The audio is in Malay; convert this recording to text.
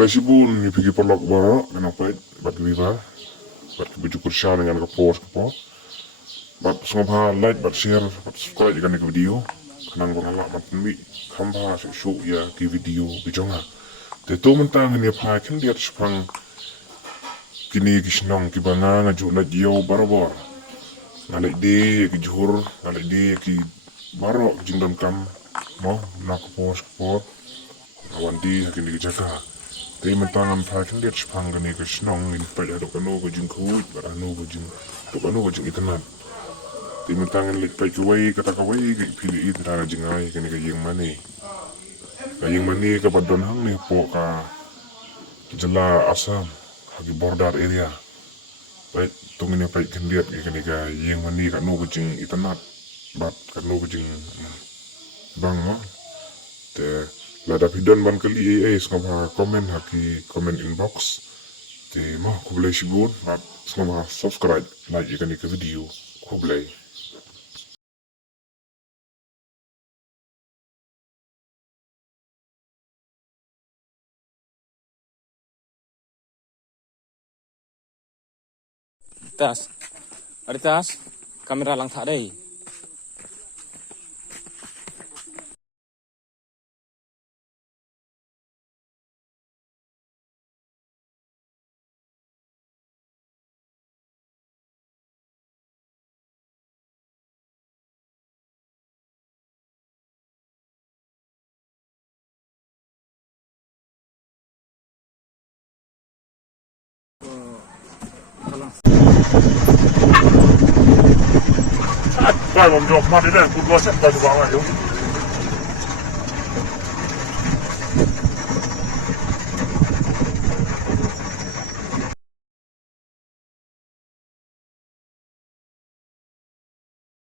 Sibun ni pergi pelak barak kena peit bat viva bat baju kursia dengan kapos kapo bat semua like bat share bat subscribe dengan ke video kenang orang bat mi kamba su ya ke video bijonga te to mentang ni pa kan dia sepang kini ki shnong ki banga ngaju na dio barabor ngalek de ki jur ngalek de ki barok jingdam kam mo nak kapos kapo awan di kini ki jaga Tapi mentangan pakai dia sepang kini ke shnong ini pada dok anu ke jengkut, pada anu ke jeng, dok anu ke jeng itynnad. Tapi mentangan lek pakai kuai kata kuai ke pilih itu cara jengai kini ke yang mana. Ke yang mana ke badon hang ni pok ke jela asam, hagi border area. Baik tunggu ni pakai kendiat kini ke yang mana ke anu ke jeng itynnad, bat ke anu ke jeng bang mah. Lada pidon ban kali semua komen haki komen inbox te mah ku boleh sibun bat semua subscribe like ikan ke video ku boleh ada tas kamera lang tak ada. Saya mau jawab mati dah, kurang saya tak jawab lagi.